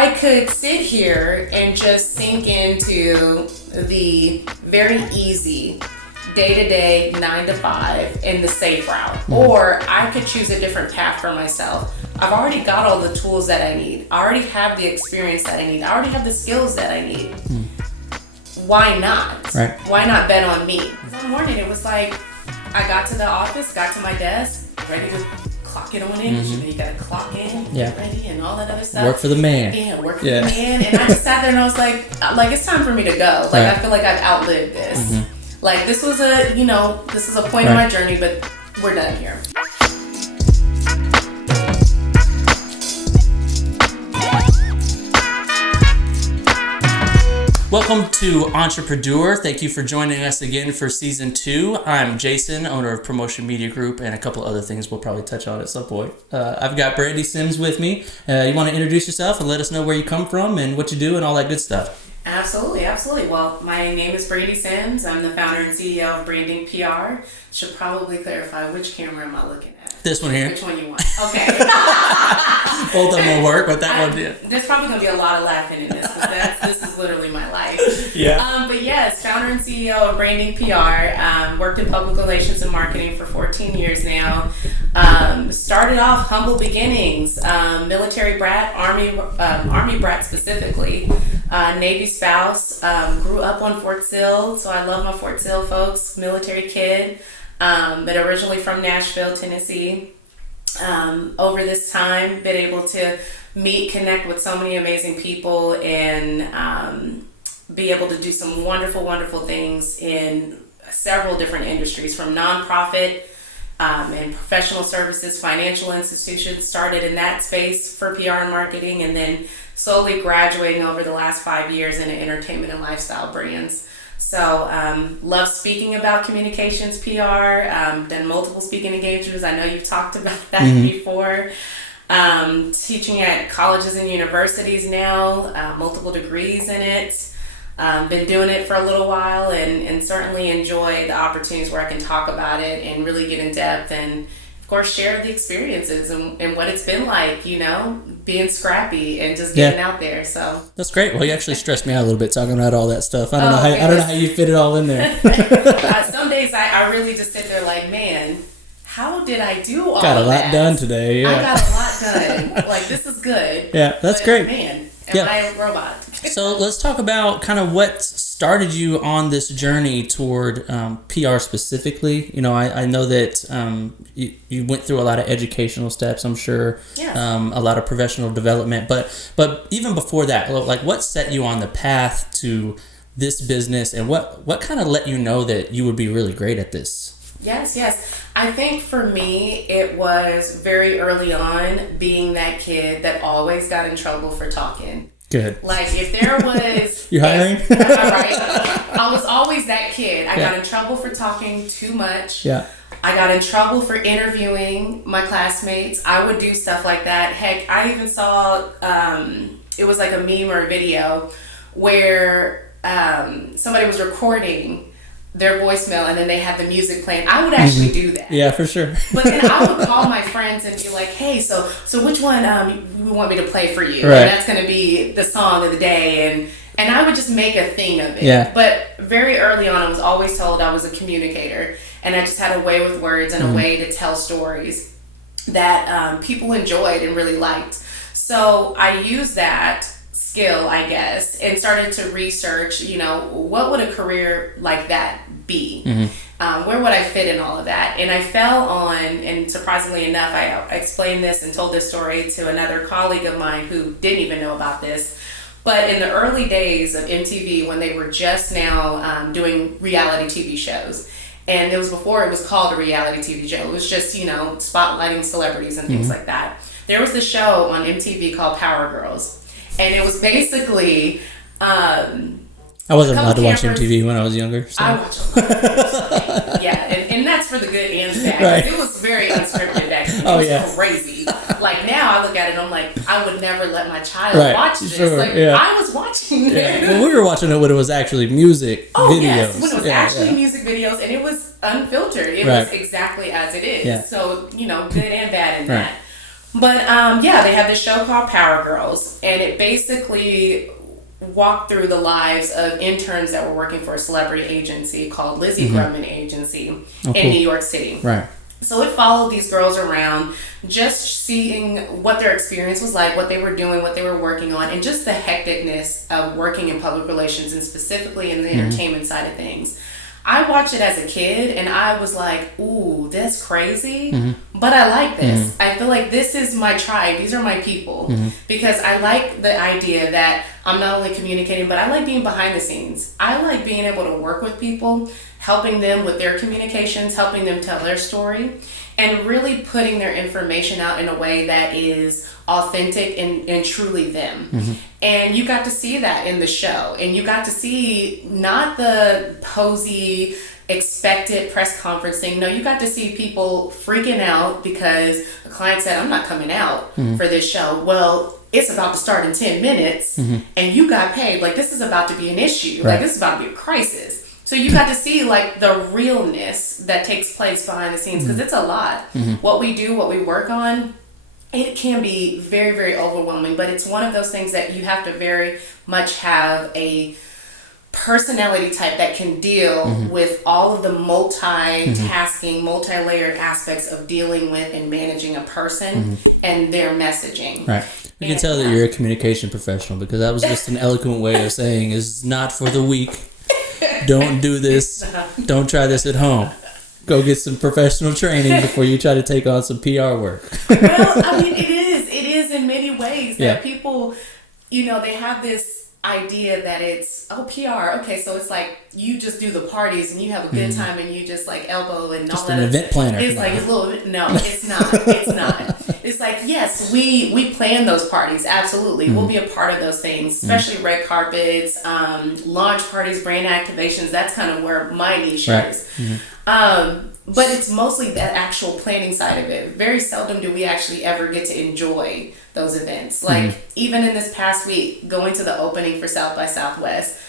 I could sit here and just sink into the very easy day-to-day 9 to 5 in the safe route, or I could choose a different path for myself. I've already got all the tools that I need. I already have the experience that I need. I already have the skills that I need. Why not? Right. Why not bet on me? One morning it was like, I got to the office, got to my desk, ready to clock it on in. You gotta clock in, get ready, and all that other stuff. Work for the man. Yeah, work for the man. And I just sat there and I was like, it's time for me to go. Like, I feel like I've outlived this. Like, this was a point in my journey, but we're done here. Welcome to Entrepre.Doer. Thank you for joining us again for season 2. I'm Jason, owner of Promotion Media Group, and a couple other things we'll probably touch on at some point. I've got Brandi Sims with me. You want to introduce yourself and let us know where you come from and what you do and all that good stuff? Absolutely. Well, my name is Brandi Sims. I'm the founder and CEO of Brandinc PR. Should probably clarify, which camera am I looking at? This one here. Which one you want? Okay. Both of them will work, but that one did. There's probably going to be a lot of laughing in this, because this is literally my life. Yeah. But yes, founder and CEO of Brandinc PR. Worked in public relations and marketing for 14 years now. Started off humble beginnings. Military brat, Army brat specifically. Navy spouse. Grew up on Fort Sill, so I love my Fort Sill folks. Military kid. But originally from Nashville, Tennessee. Over this time, been able to connect with so many amazing people and be able to do some wonderful, wonderful things in several different industries, from nonprofit and professional services, financial institutions. Started in that space for PR and marketing, and then slowly graduating over the last 5 years into entertainment and lifestyle brands. So, love speaking about communications, PR, done multiple speaking engagements. I know you've talked about that before. Teaching at colleges and universities now, multiple degrees in it. Been doing it for a little while, and certainly enjoy the opportunities where I can talk about it and really get in depth and, of course, share the experiences and what it's been like, being scrappy and just getting out there. So that's great. Well, you actually stressed me out a little bit talking about all that stuff. I don't know how you fit it all in there. Some days I really just sit there like, man, how did I do all that? Got a lot done today. Yeah. I got a lot done. Like, this is good. Yeah, that's great. Man, am I a robot? So let's talk about kind of what started you on this journey toward PR specifically. I know that you went through a lot of educational steps, I'm sure, a lot of professional development. But even before that, like, what set you on the path to this business, and what kind of let you know that you would be really great at this? Yes. I think for me, it was very early on being that kid that always got in trouble for talking. Good. Like, if there was... You hiring? Right. I was always that kid. I got in trouble for talking too much. Yeah. I got in trouble for interviewing my classmates. I would do stuff like that. Heck, I even saw, it was like a meme or a video where somebody was recording their voicemail and then they had the music playing. I would actually do that. Yeah, for sure. But then I would call my friends and be like, hey, so which one you want me to play for you? Right. And that's going to be the song of the day. And I would just make a thing of it. Yeah. But very early on, I was always told I was a communicator. And I just had a way with words and a way to tell stories that people enjoyed and really liked. So I used that skill, I guess, and started to research, what would a career like that be? Where would I fit in all of that? And I fell on, and surprisingly enough, I explained this and told this story to another colleague of mine who didn't even know about this. But in the early days of MTV, when they were just now doing reality TV shows, and it was before it was called a reality TV show, it was just, spotlighting celebrities and things like that. There was this show on MTV called Power Girls. And it was basically... I wasn't allowed to watch MTV when I was younger. So. I watched a lot of MTV. Yeah, and that's for the good and the bad. Right. It was very unscripted back then. It was crazy. Like, now I look at it and I'm like, I would never let my child watch this. Sure, I was watching it. Yeah. Well, we were watching it when it was actually music videos. Yes, when it was actually music videos, and it was unfiltered. It was exactly as it is. Yeah. So, good and bad in that. But yeah, they have this show called Power Girls, and it basically walked through the lives of interns that were working for a celebrity agency called Lizzie Grumman Agency in New York City. Right. So it followed these girls around, just seeing what their experience was like, what they were doing, what they were working on, and just the hecticness of working in public relations and specifically in the entertainment side of things. I watched it as a kid and I was like, ooh, that's crazy, but I like this. I feel like this is my tribe. These are my people because I like the idea that I'm not only communicating, but I like being behind the scenes. I like being able to work with people, helping them with their communications, helping them tell their story, and really putting their information out in a way that is authentic and truly them. And you got to see that in the show. And you got to see not the posy, expected press conference thing. No, you got to see people freaking out because a client said, I'm not coming out for this show. Well, it's about to start in 10 minutes and you got paid. Like, this is about to be an issue. Right. Like, this is about to be a crisis. So you got to see like the realness that takes place behind the scenes because it's a lot. What we do, what we work on, it can be very, very overwhelming, but it's one of those things that you have to very much have a personality type that can deal with all of the multitasking, multi-layered aspects of dealing with and managing a person and their messaging. Right. You can tell that you're a communication professional because that was just an eloquent way of saying it's not for the weak. Don't do this. Don't try this at home. Go get some professional training before you try to take on some PR work. Well, I mean, it is in many ways that people, you know, they have this idea that it's, oh, PR, okay, so it's like you just do the parties and you have a good time and you just like elbow and just all that. Just an event planner. It's like it's a little bit, no, it's not. It's not. It's like, yes, we plan those parties, absolutely. We'll be a part of those things, especially red carpets, launch parties, brand activations. That's kind of where my niche is. But it's mostly that actual planning side of it. Very seldom do we actually ever get to enjoy those events. Like even in this past week, going to the opening for South by Southwest,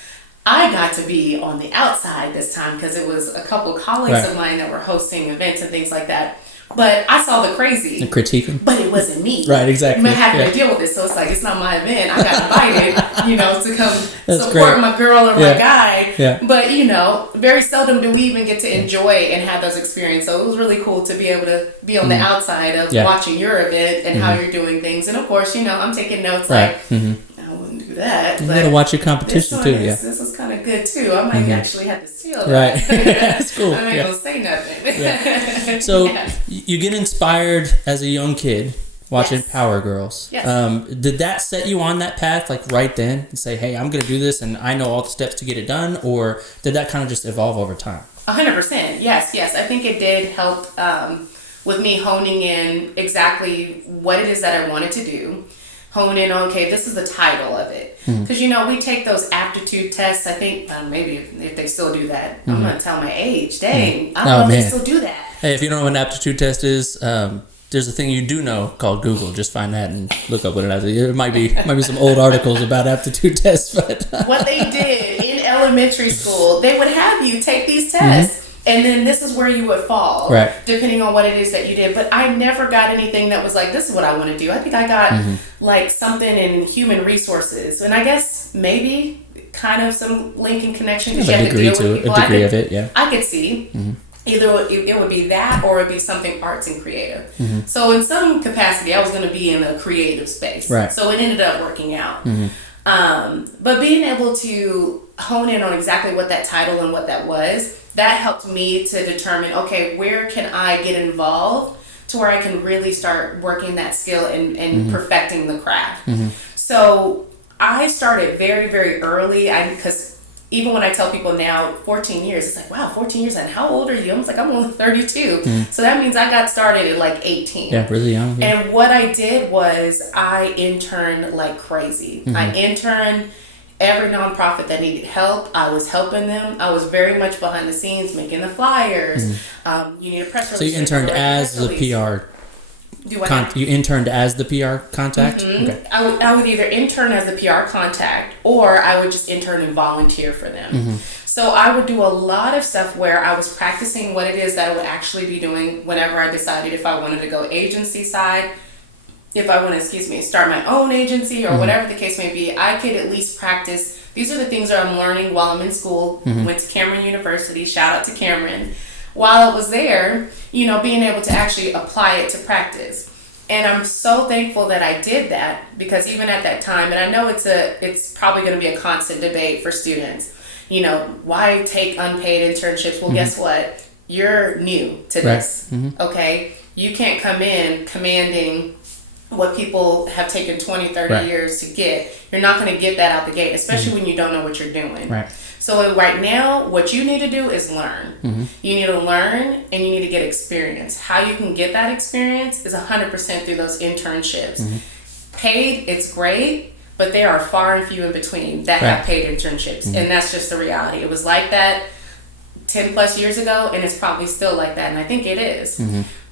I got to be on the outside this time because it was a couple colleagues of mine that were hosting events and things like that. But I saw the crazy. The critiquing. But it wasn't me. Right, exactly. I'm having to deal with it. So it's like, it's not my event. I got invited, you know, to come That's support great. my girl or my guy. Yeah. But, you know, very seldom do we even get to enjoy and have those experiences. So it was really cool to be able to be on the outside of watching your event and how you're doing things. And of course, you know, I'm taking notes like, I wouldn't do that. You but gotta watch your competition too, this is kind of good too. I might actually have to steal that. Right. That's cool. I ain't gonna say nothing. So you get inspired as a young kid watching Power Girls. Yes. Did that set you on that path like right then and say, hey, I'm gonna do this and I know all the steps to get it done, or did that kind of just evolve over time? 100%. Yes. I think it did help with me honing in exactly what it is that I wanted to do. Hone in on, okay, this is the title of it. Because, you know, we take those aptitude tests. I think maybe if they still do that. I'm going to tell my age. Dang. I don't know if they still do that. Hey, if you don't know what an aptitude test is, there's a thing you do know called Google. Just find that and look up what it is. It might be some old articles about aptitude tests. But what they did in elementary school, they would have you take these tests. And then this is where you would fall, depending on what it is that you did. But I never got anything that was like, this is what I want to do. I think I got like something in human resources. And I guess maybe kind of some link and connection because you have to deal with people. A degree of it, yeah. I could see. Either it would be that or it would be something arts and creative. So in some capacity, I was going to be in a creative space. Right. So it ended up working out. But being able to hone in on exactly what that title and what that was, that helped me to determine, okay, where can I get involved to where I can really start working that skill and perfecting the craft. So I started very, very early. Because even when I tell people now, 14 years, it's like, wow, 14 years, and how old are you? I'm like, I'm only 32. So that means I got started at like 18. Yeah, really young. Yeah. And what I did was I interned like crazy. I interned every nonprofit that needed help. I was helping them. I was very much behind the scenes, making the flyers. You need a press release. So you interned as the PR. You interned as the PR contact? Okay. I would either intern as the PR contact or I would just intern and volunteer for them. So I would do a lot of stuff where I was practicing what it is that I would actually be doing whenever I decided if I wanted to go agency side if I want to, start my own agency or whatever the case may be, I could at least practice. These are the things that I'm learning while I'm in school. Went to Cameron University. Shout out to Cameron. While I was there, being able to actually apply it to practice. And I'm so thankful that I did that, because even at that time, and I know it's probably going to be a constant debate for students, why take unpaid internships? Well, guess what? You're new to this, okay? You can't come in commanding what people have taken 20, 30 years to get. You're not going to get that out the gate, especially when you don't know what you're doing. Right. So right now, what you need to do is learn. You need to learn, and you need to get experience. How you can get that experience is 100% through those internships. Paid, it's great, but there are far and few in between that have paid internships. And that's just the reality. It was like that 10 plus years ago, and it's probably still like that, and I think it is.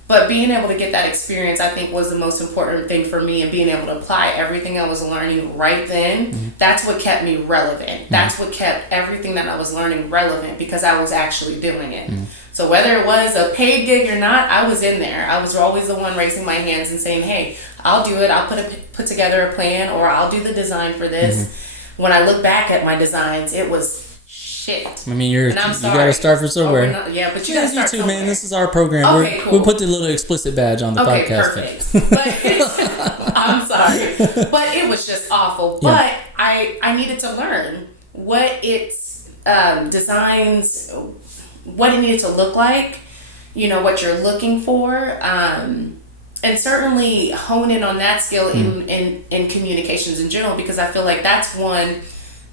But being able to get that experience, I think, was the most important thing for me, and being able to apply everything I was learning right then, that's what kept me relevant. That's what kept everything that I was learning relevant, because I was actually doing it. So whether it was a paid gig or not, I was in there. I was always the one raising my hands and saying, hey, I'll do it. I'll put together a plan, or I'll do the design for this. When I look back at my designs, it was shit. I mean, you got to start from somewhere. But you got to start too, somewhere. man. This is our program. Okay, cool. We'll put the little explicit badge on the podcast. Perfect. But I'm sorry, but it was just awful. But I needed to learn what its designs, what it needed to look like. What you're looking for, and certainly hone in on that skill in communications in general, because I feel like that's one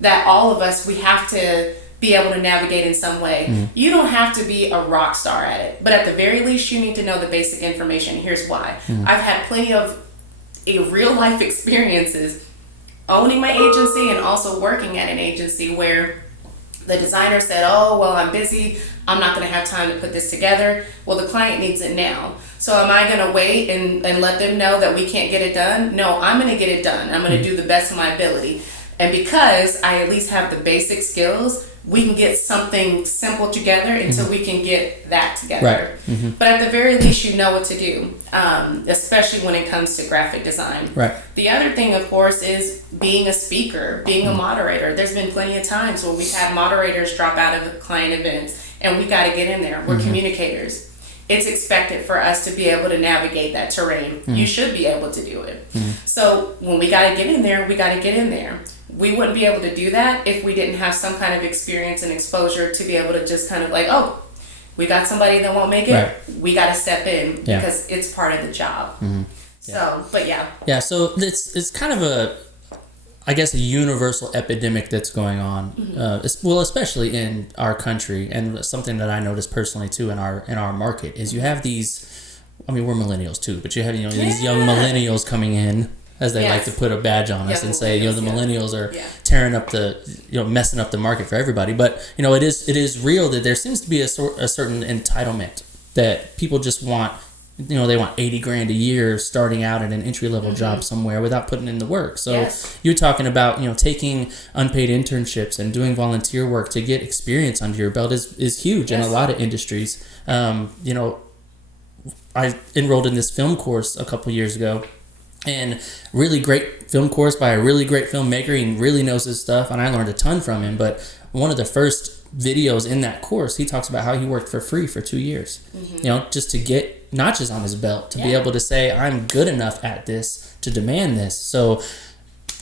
that all of us, we have to be able to navigate in some way. You don't have to be a rock star at it, but at the very least, you need to know the basic information. Here's why. I've had plenty of real life experiences owning my agency and also working at an agency where the designer said, oh, well, I'm busy. I'm not going to have time to put this together. Well, the client needs it now. So am I going to wait and let them know that we can't get it done? No, I'm going to get it done. I'm going to do the best of my ability. And because I at least have the basic skills, we can get something simple together until we can get that together. But at the very least, you know what to do, especially when it comes to graphic design. The other thing, of course, is being a speaker, being a moderator. There's been plenty of times where we've had moderators drop out of client events, and we got to get in there. We're communicators. It's expected for us to be able to navigate that terrain. You should be able to do it. So when we got to get in there, we got to get in there. We wouldn't be able to do that if we didn't have some kind of experience and exposure to be able to just kind of like, oh, we got somebody that won't make it. We got to step in because it's part of the job. So, but yeah, so it's kind of a universal epidemic that's going on. Especially in our country, and something that I noticed personally too in our market is you have these. I mean, we're millennials too, but you have these young millennials coming in, as they like to put a badge on us and say, the millennials are tearing up messing up the market for everybody. But it is real that there seems to be a certain entitlement that people just want. They want $80,000 a year starting out at an entry-level job somewhere without putting in the work. So you're talking about, taking unpaid internships and doing volunteer work to get experience under your belt is huge in a lot of industries. I enrolled in this film course a couple years ago, and really great film course by a really great filmmaker. He really knows his stuff, and I learned a ton from him. But one of the first videos in that course, he talks about how he worked for free for 2 years, just to get notches on his belt, to be able to say, I'm good enough at this to demand this. So,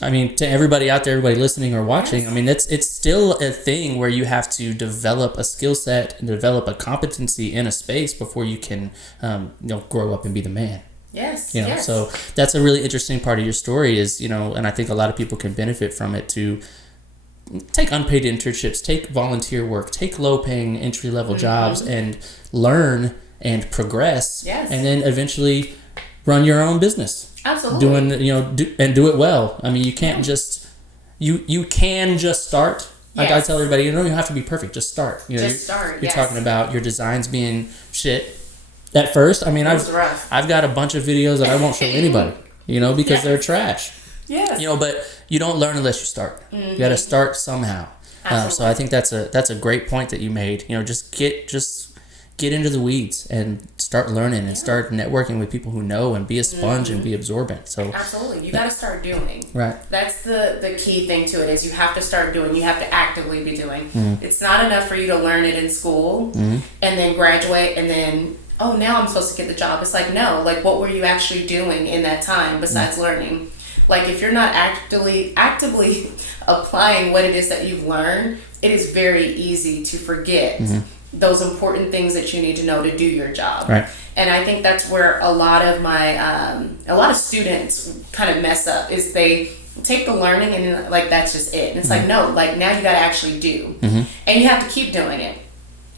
I mean, to everybody out there, everybody listening or watching, I mean, it's still a thing where you have to develop a skill set and develop a competency in a space before you can, grow up and be the man. So that's a really interesting part of your story is, and I think a lot of people can benefit from it, to take unpaid internships, take volunteer work, take low-paying entry-level jobs, and learn and progress, and then eventually run your own business. Absolutely. Doing, do it well. I mean, you can't just, you can just start. Like I tell everybody, you don't even have to be perfect. Just start. You're talking about your designs being shit at first. I mean, I've got a bunch of videos that I won't show anybody, because they're trash. But you don't learn unless you start. You got to start somehow. So I think that's a great point that you made. get into the weeds and start learning and start networking with people who know, and be a sponge and be absorbent. So absolutely, you got to start doing. Right. That's the key thing to it, is you have to start doing. You have to actively be doing. Mm-hmm. It's not enough for you to learn it in school and then graduate and then, oh, now I'm supposed to get the job. It's like, no, like, what were you actually doing in that time besides learning? Like, if you're not actively applying what it is that you've learned, it is very easy to forget those important things that you need to know to do your job. Right. And I think that's where a lot of students kind of mess up, is they take the learning and like, that's just it. And it's like, no, like, now you got to actually do, and you have to keep doing it.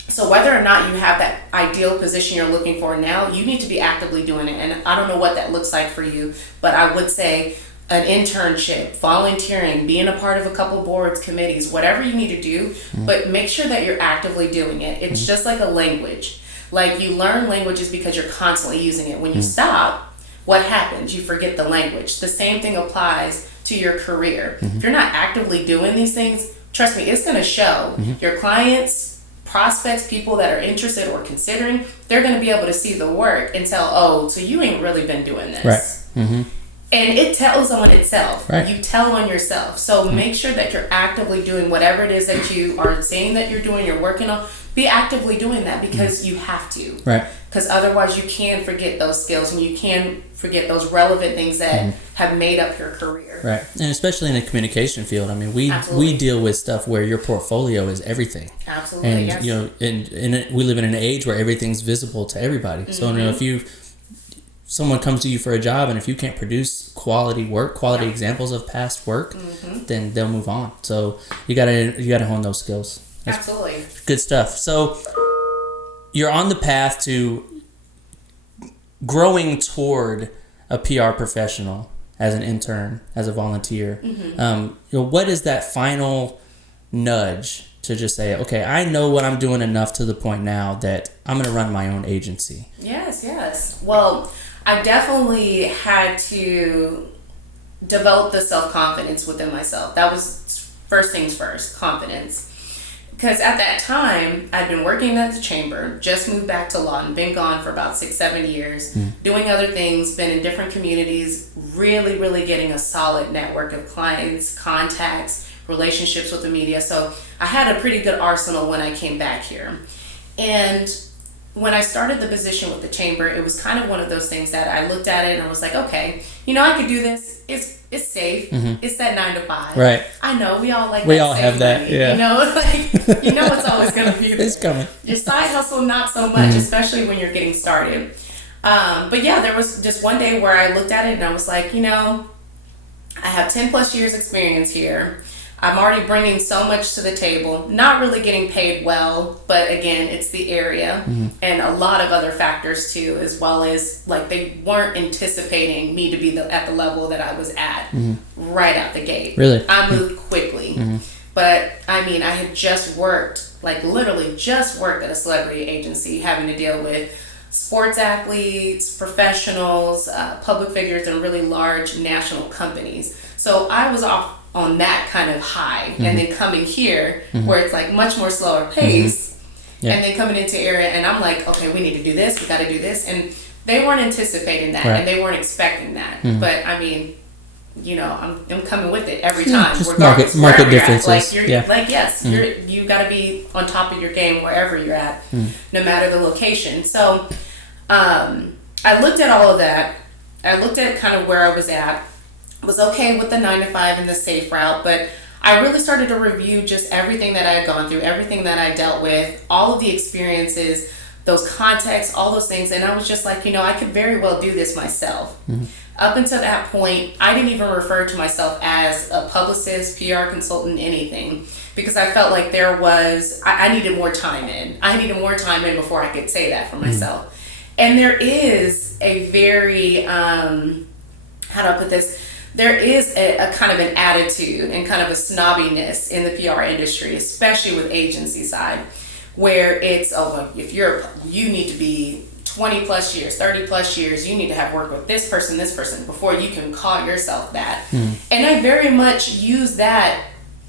So whether or not you have that ideal position you're looking for now, you need to be actively doing it. And I don't know what that looks like for you, but I would say an internship, volunteering, being a part of a couple boards, committees, whatever you need to do, but make sure that you're actively doing it. It's just like a language. Like, you learn languages because you're constantly using it. When you stop, what happens? You forget the language. The same thing applies to your career. If you're not actively doing these things, trust me, it's going to show. Your clients, prospects, people that are interested or considering, they're going to be able to see the work and tell, oh, so you ain't really been doing this. Right. And it tells on itself. Right. You tell on yourself. So make sure that you're actively doing whatever it is that you are saying that you're doing, you're working on. Be actively doing that, because you have to. Right. Because otherwise you can forget those skills, and you can forget those relevant things that have made up your career. Right. And especially in the communication field, I mean, we deal with stuff where your portfolio is everything. Absolutely. And yes. you know, and we live in an age where everything's visible to everybody. So, you know, if someone comes to you for a job, and if you can't produce quality work, quality examples of past work, then they'll move on. So you gotta hone those skills. That's absolutely good stuff. So you're on the path to growing toward a PR professional as an intern, as a volunteer. You know, what is that final nudge to just say, okay, I know what I'm doing enough to the point now that I'm going to run my own agency? Yes. Well, I definitely had to develop the self-confidence within myself. That was first things first, confidence. Because at that time, I'd been working at the chamber, just moved back to Lawton, been gone for about 6-7 years, doing other things, been in different communities, really, really getting a solid network of clients, contacts, relationships with the media. So I had a pretty good arsenal when I came back here. And when I started the position with the chamber, it was kind of one of those things that I looked at it and I was like, okay, you know, I could do this. It's safe. It's that 9 to 5. Right. I know we all like we that all safe have that. money, Yeah. You know, like, you know, it's always going to be It's coming. your side hustle, not so much, especially when you're getting started. But yeah, there was just one day where I looked at it and I was like, you know, I have 10 plus years experience here. I'm already bringing so much to the table, not really getting paid well, but again, it's the area and a lot of other factors too, as well as like they weren't anticipating me to be at the level that I was at right out the gate. Really? I moved quickly, but I mean, I had just worked, like literally just worked at a celebrity agency, having to deal with sports athletes, professionals, public figures, and really large national companies. So I was off on that kind of high, and then coming here where it's like much more slower pace, and then coming into area, and I'm like, okay, we need to do this, we got to do this, and they weren't anticipating that, and they weren't expecting that. But I mean, you know, I'm coming with it every time, just regardless market wherever you're at. differences. Like you're Yeah. like yes, you got to be on top of your game wherever you're at, no matter the location. So I looked at all of that. I looked at kind of where I was at. Was okay with the 9 to 5 and the safe route, but I really started to review just everything that I had gone through, everything that I dealt with, all of the experiences, those contexts, all those things, and I was just like, you know, I could very well do this myself. Up until that point, I didn't even refer to myself as a publicist, PR consultant, anything, because I felt like there was, I needed more time in. I needed more time in before I could say that for myself. And there is a very, how do I put this? There is a kind of an attitude and kind of a snobbiness in the PR industry, especially with agency side, where it's, oh, well, if you need to be 20 plus years, 30 plus years, you need to have worked with this person before you can call yourself that. And I very much use that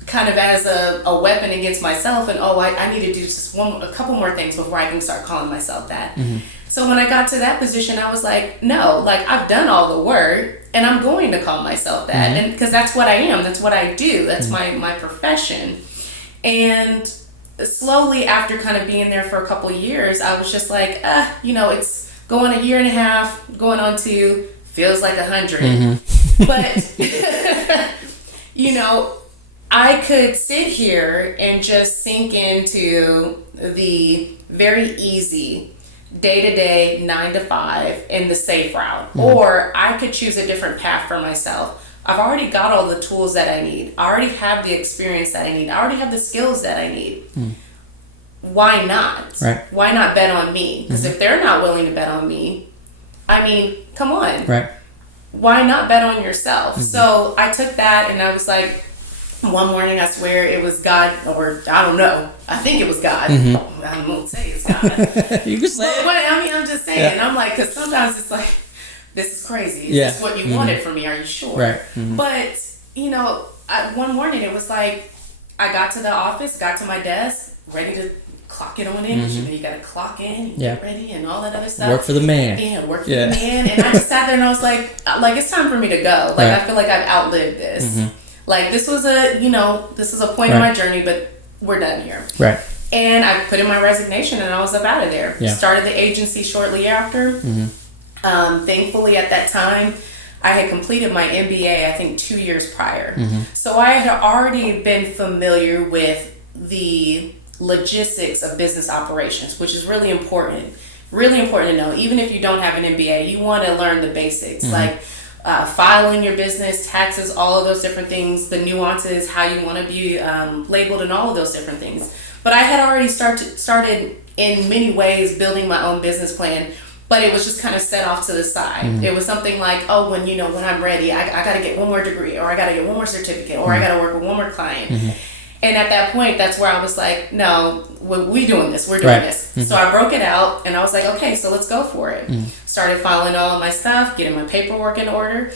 kind of as a weapon against myself, and I need to do just a couple more things before I can start calling myself that. Mm-hmm. So when I got to that position, I was like, no, like I've done all the work and I'm going to call myself that. Mm-hmm. And because that's what I am, that's what I do, that's my profession. And slowly after kind of being there for a couple of years, I was just like, it's going a year and a half, going on 2, feels like 100. Mm-hmm. But, I could sit here and just sink into the very easy day-to-day 9 to 5 in the safe route. Mm-hmm. Or I could choose a different path for myself. I've already got all the tools that I need. I already have the experience that I need. I already have the skills that I need. Mm. Why not? Right. Why not bet on me? Because if they're not willing to bet on me, I mean, come on. Right. Why not bet on yourself? Mm-hmm. So I took that and I was like, one morning, I swear it was God, or I don't know. I think it was God. Mm-hmm. I won't say it's God. You can say it. But I'm just saying. Yeah. I'm like, because sometimes it's like, this is crazy. Is this what you wanted from me? Are you sure? Right. Mm-hmm. But, one morning it was like, I got to the office, got to my desk, ready to clock it on in. Mm-hmm. You got to clock in, and get ready, and all that other stuff. Work for the man. Yeah, work for the man. And I just sat there and I was like, it's time for me to go. Like, I feel like I've outlived this. Mm-hmm. Like, this was a point in my journey, but we're done here. Right. And I put in my resignation and I was up out of there. Yeah. Started the agency shortly after. Mm-hmm. Thankfully, at that time, I had completed my MBA, I think 2 years prior. Mm-hmm. So I had already been familiar with the logistics of business operations, which is really important. Really important to know. Even if you don't have an MBA, you want to learn the basics. Mm-hmm. Like, filing your business, taxes, all of those different things, the nuances, how you want to be labeled, and all of those different things. But I had already started in many ways building my own business plan, but it was just kind of set off to the side. Mm-hmm. It was something like, when I'm ready, I got to get one more degree, or I got to get one more certificate, or I got to work with one more client. Mm-hmm. And at that point, that's where I was like, no, we're doing this. We're doing this. Mm-hmm. So I broke it out and I was like, okay, so let's go for it. Mm-hmm. Started filing all of my stuff, getting my paperwork in order.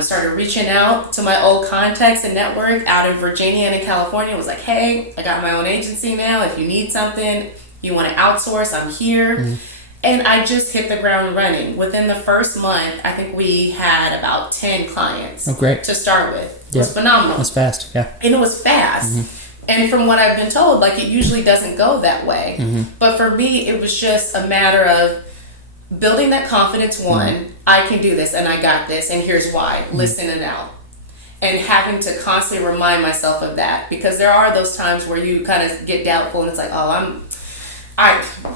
Started reaching out to my old contacts and network out in Virginia and in California. Was like, hey, I got my own agency now. If you need something, you want to outsource, I'm here. Mm-hmm. And I just hit the ground running. Within the first month, I think we had about 10 clients to start with. It was phenomenal. It was fast, yeah. And it was fast. Mm-hmm. And from what I've been told, like, it usually doesn't go that way. Mm-hmm. But for me, it was just a matter of building that confidence, one, I can do this and I got this and here's why, listening out. And having to constantly remind myself of that, because there are those times where you kind of get doubtful and it's like,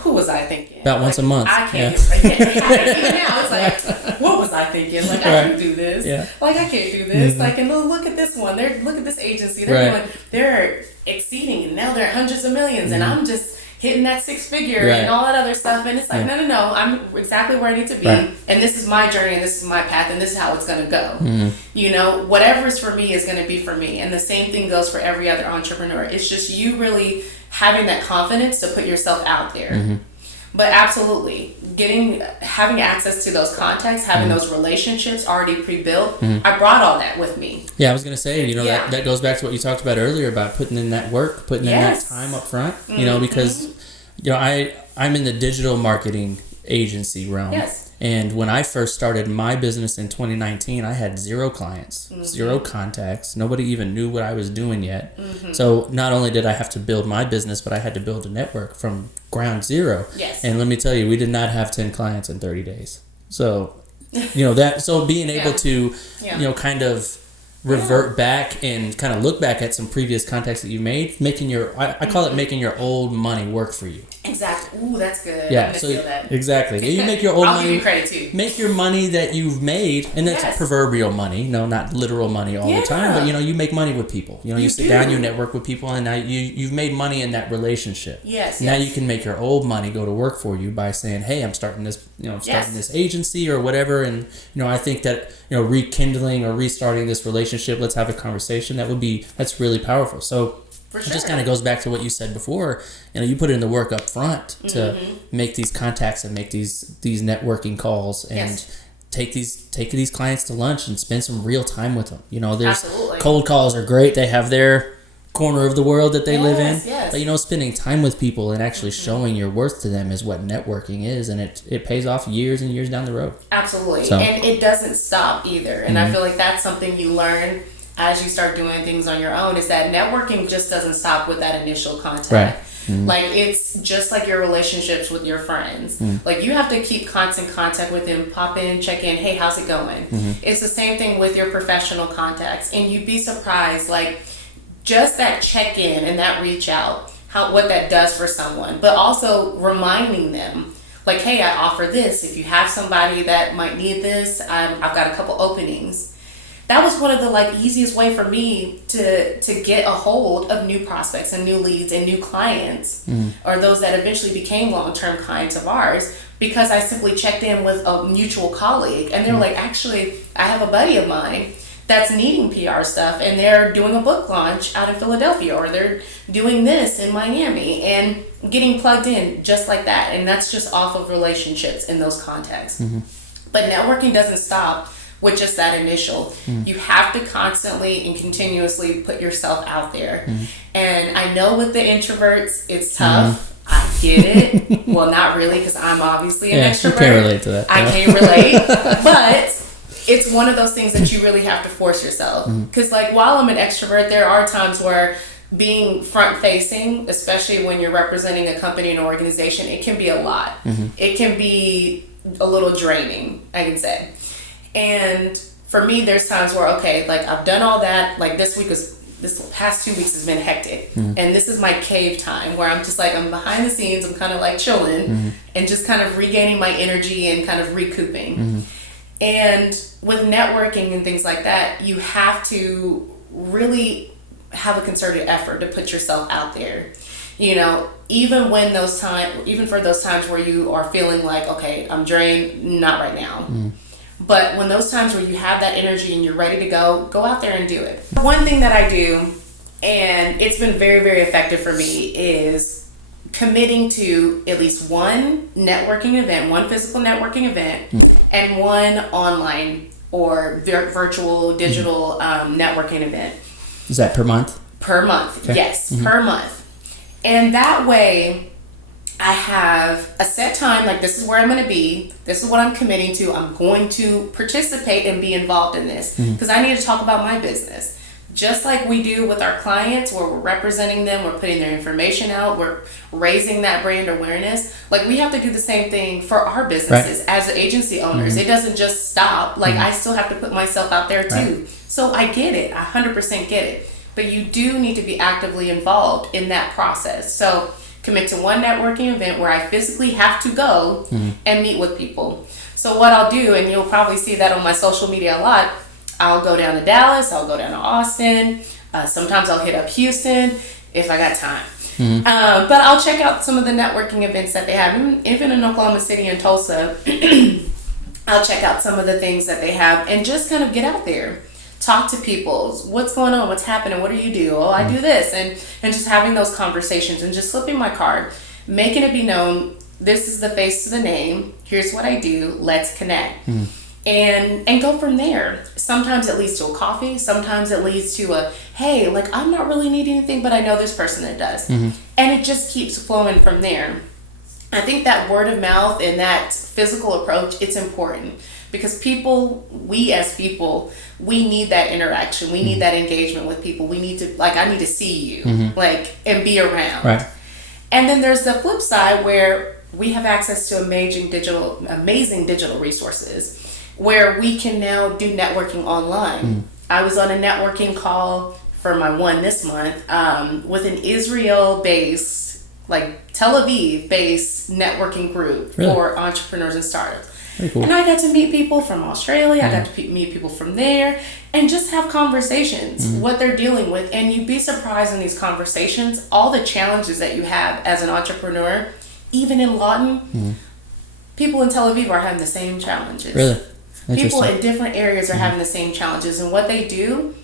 who was I thinking? About once a month. I can't. Now it's like, what was I thinking? Like, I can do this. Yeah. Like, I can't do this. Mm-hmm. Like, and look at this one. Look at this agency. They're exceeding, and now they're hundreds of millions, and I'm just hitting that 6-figure and all that other stuff. And it's like, no, I'm exactly where I need to be. Right. And this is my journey, and this is my path, and this is how it's going to go. Mm-hmm. Whatever is for me is going to be for me. And the same thing goes for every other entrepreneur. It's just you really having that confidence to put yourself out there. Mm-hmm. But absolutely, having access to those contacts, having those relationships already pre-built, I brought all that with me. Yeah, I was going to say, that goes back to what you talked about earlier about putting in that work, putting in that time up front, because, I'm in the digital marketing agency realm. Yes. And when I first started my business in 2019, I had 0 clients, 0 contacts. Nobody even knew what I was doing yet. Mm-hmm. So not only did I have to build my business, but I had to build a network from ground zero. Yes. And let me tell you, we did not have 10 clients in 30 days. So, so being able to, kind of revert back and kind of look back at some previous contacts that you made, I call it making your old money work for you. Exactly. Ooh, that's good. Yeah, so exactly. You make your old money. I'll give you credit too. Make your money that you've made, and that's proverbial money. No, not literal money all the time, but you make money with people. You sit down, you network with people, and now you've made money in that relationship. Yes. Now you can make your old money go to work for you by saying, "Hey, I'm starting this, starting this agency or whatever," and I think that rekindling or restarting this relationship. Let's have a conversation. That's really powerful. So. It just kind of goes back to what you said before. You put in the work up front to make these contacts and make these networking calls and take these clients to lunch and spend some real time with them. There's Absolutely. Cold calls are great. They have their corner of the world that they live in. Yes. But, spending time with people and actually showing your worth to them is what networking is, and it pays off years and years down the road. Absolutely. So. And it doesn't stop either. And I feel like that's something you learn as you start doing things on your own, is that networking just doesn't stop with that initial contact. Right. Like, it's just like your relationships with your friends. Like, you have to keep constant contact with them, pop in, check in, hey, how's it going? It's the same thing with your professional contacts. And you'd be surprised, like, just that check-in and that reach out, what that does for someone. But also reminding them, like, hey, I offer this. If you have somebody that might need this, I've got a couple openings. That was one of the easiest way for me to get a hold of new prospects and new leads and new clients, or those that eventually became long-term clients of ours, because I simply checked in with a mutual colleague, and they were like, actually, I have a buddy of mine that's needing PR stuff, and they're doing a book launch out in Philadelphia, or they're doing this in Miami, and getting plugged in just like that. And that's just off of relationships in those contexts. But networking doesn't stop with just that initial. You have to constantly and continuously put yourself out there. And I know with the introverts, it's tough. I get it. Well, not really, because I'm obviously an extrovert. You can't relate to that. I can't relate. But it's one of those things that you really have to force yourself. Because while I'm an extrovert, there are times where being front facing, especially when you're representing a company and organization, it can be a lot. It can be a little draining, I can say. And for me, there's times where, okay, I've done all that. This past 2 weeks has been hectic. And this is my cave time, where I'm just I'm behind the scenes. I'm kind of chilling and just kind of regaining my energy and kind of recouping. And with networking and things like that, you have to really have a concerted effort to put yourself out there. Even for those times where you are feeling okay, I'm drained, not right now. But when those times where you have that energy and you're ready to go out there and do it. One thing that I do, and it's been very, very effective for me, is committing to at least one networking event, one physical networking event, and one online or virtual, digital networking event. Is that per month? Per month, okay. Yes, per month. And that way, I have a set time, this is where I'm going to be. This is what I'm committing to. I'm going to participate and be involved in this, because I need to talk about my business. Just like we do with our clients, where we're representing them, we're putting their information out, we're raising that brand awareness. We have to do the same thing for our businesses as agency owners. It doesn't just stop. I still have to put myself out there too. So I get it. I 100% get it. But you do need to be actively involved in that process. So commit to one networking event where I physically have to go and meet with people. So what I'll do, and you'll probably see that on my social media a lot, I'll go down to Dallas, I'll go down to Austin, sometimes I'll hit up Houston if I got time. But I'll check out some of the networking events that they have, even in Oklahoma City and Tulsa. I'll check out some of the things that they have and just kind of get out there. Talk to people. What's going on? What's happening? What do you do? Oh, I do this. And just having those conversations and just slipping my card, making it be known, this is the face to the name. Here's what I do. Let's connect. And go from there. Sometimes it leads to a coffee. Sometimes it leads to a, hey, I'm not really needing anything, but I know this person that does. And it just keeps flowing from there. I think that word of mouth and that physical approach, it's important. Because we as people, we need that interaction. We need that engagement with people. We need to, I need to see you, and be around. Right. And then there's the flip side, where we have access to amazing digital resources, where we can now do networking online. I was on a networking call for my one this month with an Israel-based, Tel Aviv-based networking group for entrepreneurs and startups. Cool. And I got to meet people from Australia. I got to meet people from there and just have conversations, what they're dealing with. And you'd be surprised in these conversations, all the challenges that you have as an entrepreneur. Even in Lawton, people in Tel Aviv are having the same challenges. Really? People in different areas are having the same challenges. And what they do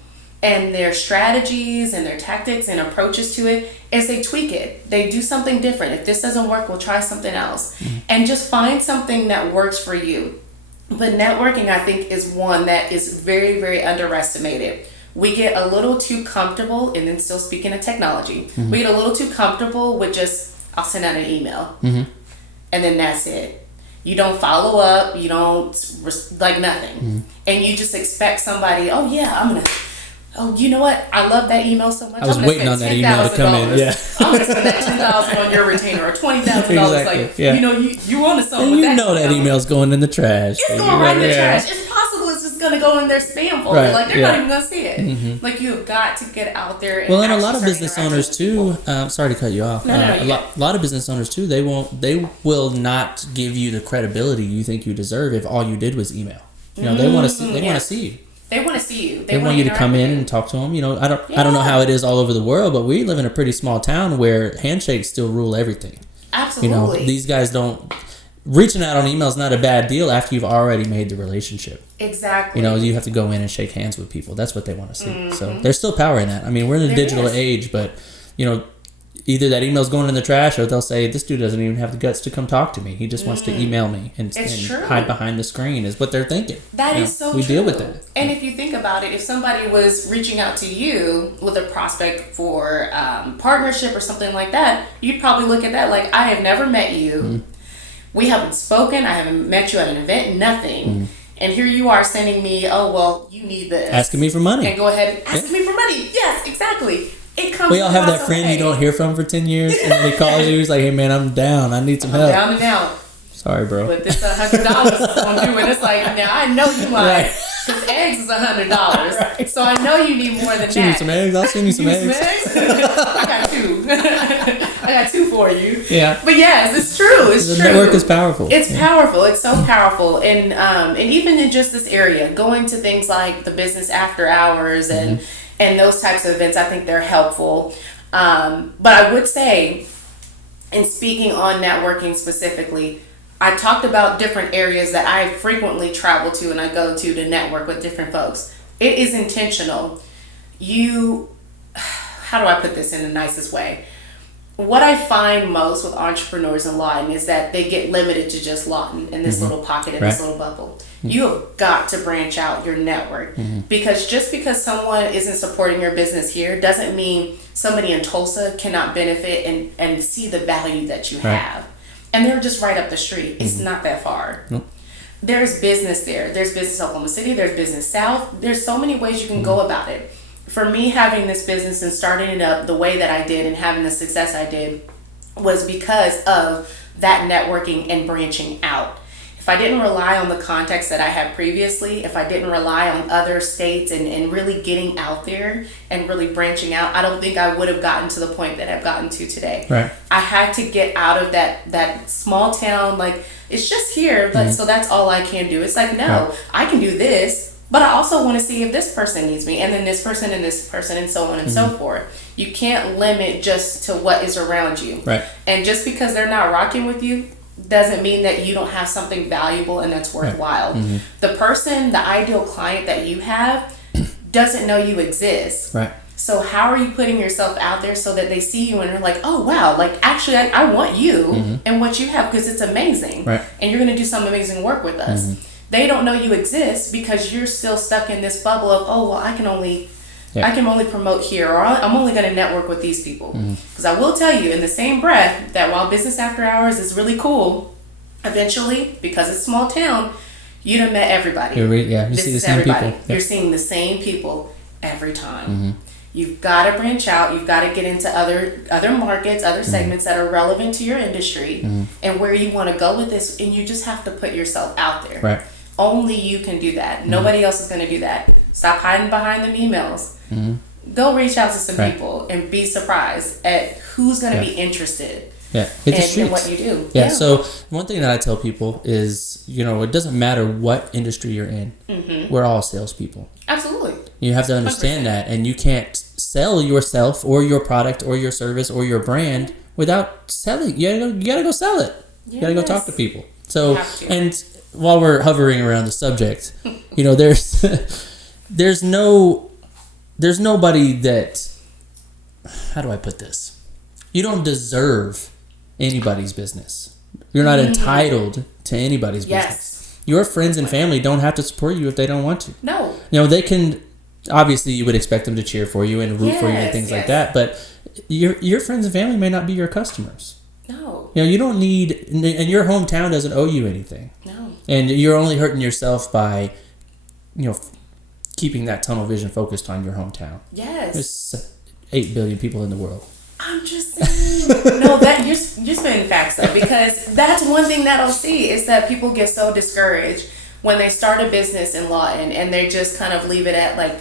and their strategies and their tactics and approaches to it is they tweak it. They do something different. If this doesn't work, we'll try something else. And just find something that works for you. But networking, I think, is one that is very, very underestimated we get a little too comfortable, and then still speaking of technology, we get a little too comfortable with just, I'll send out an email, and then that's it. You don't follow up, you don't, like nothing. And you just expect somebody, oh yeah, you know what? I love that email so much. I was waiting on that email to come in. Yeah. I'm going to spend that $10,000 on your retainer or $20,000. Exactly. Like, yeah. You want to something and with you know that email's going in the trash. It's going right in the trash. It's possible it's just going to go in their spam folder. Right. Like, they're not even going to see it. Like, you've got to get out there and and a lot of business owners too, sorry to cut you off. A lot of business owners too, they will not give you the credibility you think you deserve if all you did was email. They want to want to see you. They want to see you. They want you to come in and talk to them. I don't know how it is all over the world, but we live in a pretty small town where handshakes still rule everything. Absolutely. These guys don't. Reaching out on email is not a bad deal after you've already made the relationship. Exactly. You have to go in and shake hands with people. That's what they want to see. So there's still power in that. I mean, we're in a digital age, but either that email's going in the trash, or they'll say, this dude doesn't even have the guts to come talk to me. He just wants to email me and hide behind the screen, is what they're thinking. That is so true. We deal with that. And if you think about it, if somebody was reaching out to you with a prospect for partnership or something like that, you'd probably look at that like, I have never met you. We haven't spoken. I haven't met you at an event, nothing. And here you are sending me, oh, well, you need this. Asking me for money. And go ahead and ask me for money. Yes, exactly. We all have that friend you don't hear from for 10 years, and then he calls you. He's like, hey, man, I'm down. I need some help. Down and out. Sorry, bro. But this $100 is going to do it. It's like, now I know you might. Because eggs is $100. Right. So I know you need more than that. You need some eggs? I'll send you some eggs. I got two. I got two for you. Yeah. But yes, it's true. It's the true. network is powerful. It's powerful. It's so powerful. And even in just this area, going to things like the business after hours and those types of events, I think they're helpful. But I would say, in speaking on networking specifically, I talked about different areas that I frequently travel to and I go to network with different folks. It is intentional. How do I put this in the nicest way? What I find most with entrepreneurs in Lawton is that they get limited to just Lawton in this little pocket, in this little bubble. You have got to branch out your network because just because someone isn't supporting your business here doesn't mean somebody in Tulsa cannot benefit and see the value that you have. And they're just right up the street. It's not that far. Nope. There's business there. There's business Oklahoma City. There's business South. There's so many ways you can go about it. For me, having this business and starting it up the way that I did and having the success I did was because of that networking and branching out. If I didn't rely on the context that I had previously, if I didn't rely on other states and really getting out there and really branching out, I don't think I would have gotten to the point that I've gotten to today. Right. I had to get out of that small town, like, it's just here, but so that's all I can do. It's like, no, I can do this, but I also want to see if this person needs me, and then this person, and so on and so forth. You can't limit just to what is around you. Right. And just because they're not rocking with you doesn't mean that you don't have something valuable and that's worthwhile. Right. The person, the ideal client that you have doesn't know you exist. Right. So how are you putting yourself out there so that they see you and they're like, oh wow, like actually I want you and what you have because it's amazing. Right. And you're going to do some amazing work with us. They don't know you exist because you're still stuck in this bubble of, oh well, I can only promote here, or I'm only going to network with these people. Because I will tell you in the same breath that while business after hours is really cool, eventually, because it's a small town, you done met everybody. You see the same people. Yep. You're seeing the same people every time. You've got to branch out. You've got to get into other markets, other segments that are relevant to your industry and where you want to go with this. And you just have to put yourself out there. Right. Only you can do that. Nobody else is going to do that. Stop hiding behind them emails. Go reach out to some people and be surprised at who's going to be interested in what you do. Yeah. So one thing that I tell people is, it doesn't matter what industry you're in. We're all salespeople. Absolutely. You have to understand 100%. That, and you can't sell yourself or your product or your service or your brand without selling. You gotta go sell it. You gotta go talk to people. So, and while we're hovering around the subject, there's nobody that, how do I put this? You don't deserve anybody's business. You're not entitled to anybody's business. Your friends and family don't have to support you if they don't want to. No. They can obviously you would expect them to cheer for you and root for you and things like that. But your friends and family may not be your customers. No. You don't need, and your hometown doesn't owe you anything. No. And you're only hurting yourself by, keeping that tunnel vision focused on your hometown. Yes. There's 8 billion people in the world. I'm just saying. No, that you're spitting facts though, because that's one thing that I'll see is that people get so discouraged when they start a business in Lawton and they just kind of leave it at like,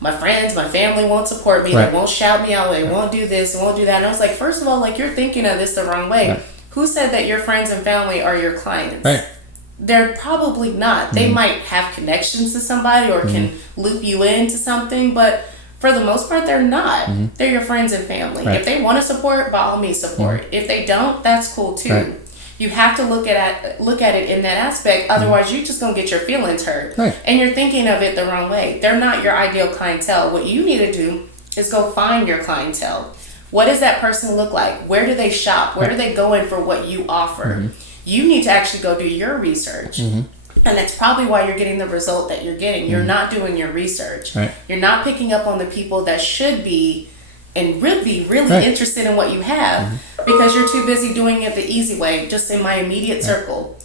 my friends, my family won't support me. Right. They won't shout me out. They won't do this, won't do that. And I was like, first of all, like you're thinking of this the wrong way. Right. Who said that your friends and family are your clients? Right. They're probably not. They might have connections to somebody or can loop you into something, but for the most part, they're not. They're your friends and family. Right. If they want to support, by all means support. If they don't, that's cool too. Right. You have to look at it in that aspect. Otherwise, you're just gonna get your feelings hurt, right. And you're thinking of it the wrong way. They're not your ideal clientele. What you need to do is go find your clientele. What does that person look like? Where do they shop? Where are they going for what you offer? You need to actually go do your research. And that's probably why you're getting the result that you're getting. You're not doing your research. Right. You're not picking up on the people that should be and really right. interested in what you have because you're too busy doing it the easy way, just in my immediate circle.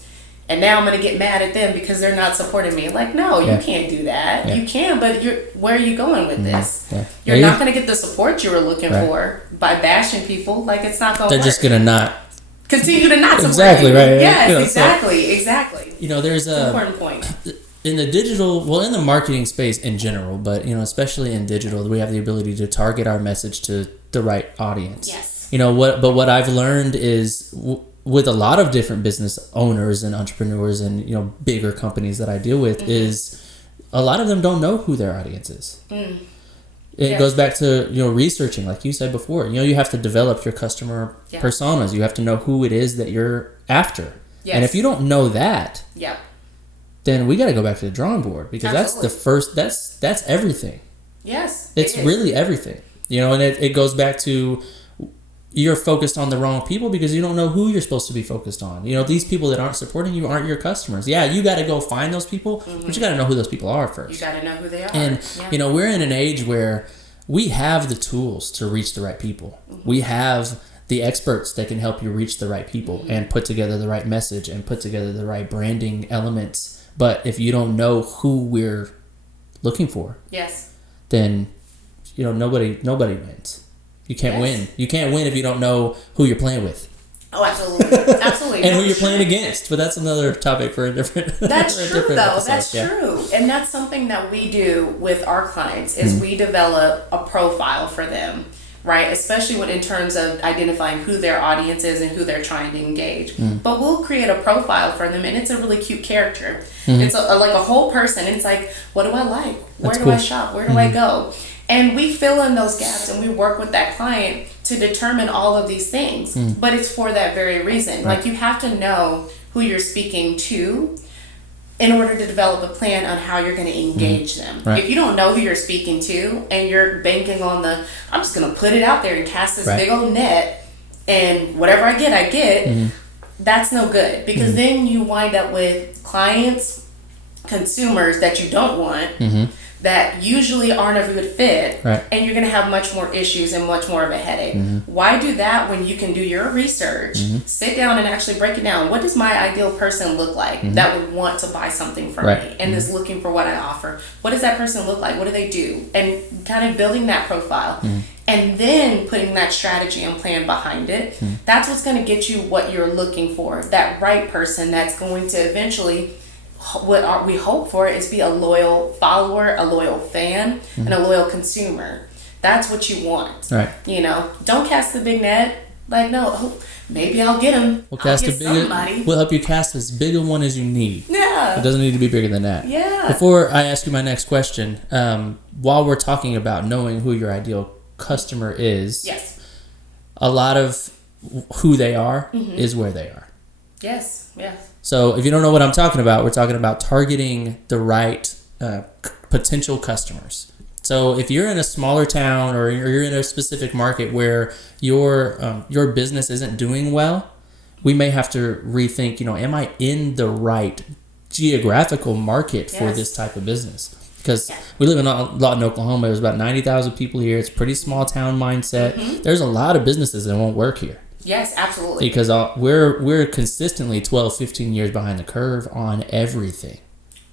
And now I'm going to get mad at them because they're not supporting me. Like, no, you can't do that. You can, but where are you going with this? You're not going to get the support you were looking for by bashing people. Like, it's not going to work. They're just going to not continue to not support exactly you. Right. Yes, exactly. There's an important point. In the digital, in the marketing space in general, but especially in digital, we have the ability to target our message to the right audience. Yes. But what I've learned is with a lot of different business owners and entrepreneurs and bigger companies that I deal with is a lot of them don't know who their audience is. It goes back to researching, like you said before. You have to develop your customer personas. You have to know who it is that you're after. Yes. And if you don't know that, then we got to go back to the drawing board because that's the first. That's everything. Yes, it's really everything. And it goes back to you're focused on the wrong people because you don't know who you're supposed to be focused on. These people that aren't supporting you aren't your customers. Yeah, you got to go find those people, but you got to know who those people are first. You got to know who they are. And we're in an age where we have the tools to reach the right people. We have the experts that can help you reach the right people and put together the right message and put together the right branding elements. But if you don't know who we're looking for, then nobody wins. You can't win. You can't win if you don't know who you're playing with. Oh, absolutely. And who you're playing against. But that's another topic for a different. That's true, though. That's true, and that's something that we do with our clients is we develop a profile for them. Right, especially in terms of identifying who their audience is and who they're trying to engage. But we'll create a profile for them, and it's a really cute character. It's like a whole person. It's like, what do I like? Where do I shop? Where do I go? And we fill in those gaps, and we work with that client to determine all of these things. But it's for that very reason. Right. Like you have to know who you're speaking to in order to develop a plan on how you're going to engage them. Right. If you don't know who you're speaking to and you're banking on I'm just going to put it out there and cast this big old net and whatever I get, that's no good because then you wind up with clients, consumers that you don't want that usually aren't a good fit and you're going to have much more issues and much more of a headache. Why do that when you can do your research, sit down and actually break it down? What does my ideal person look like that would want to buy something from me and is looking for what I offer? What does that person look like? What do they do? And kind of building that profile and then putting that strategy and plan behind it. That's what's going to get you what you're looking for. That right person that's going to eventually, what we hope for is be a loyal follower, a loyal fan, and a loyal consumer. That's what you want. Right. Don't cast the big net. Like, no, maybe I'll get him. We'll help you cast as big a one as you need. Yeah. It doesn't need to be bigger than that. Yeah. Before I ask you my next question, while we're talking about knowing who your ideal customer is, a lot of who they are is where they are. Yes. So if you don't know what I'm talking about, we're talking about targeting the right potential customers. So if you're in a smaller town or you're in a specific market where your business isn't doing well, we may have to rethink, am I in the right geographical market for this type of business? because we live in Lawton, Oklahoma. There's about 90,000 people here. It's a pretty small town mindset. There's a lot of businesses that won't work here. Yes, absolutely. Because we're consistently 12, 15 years behind the curve on everything.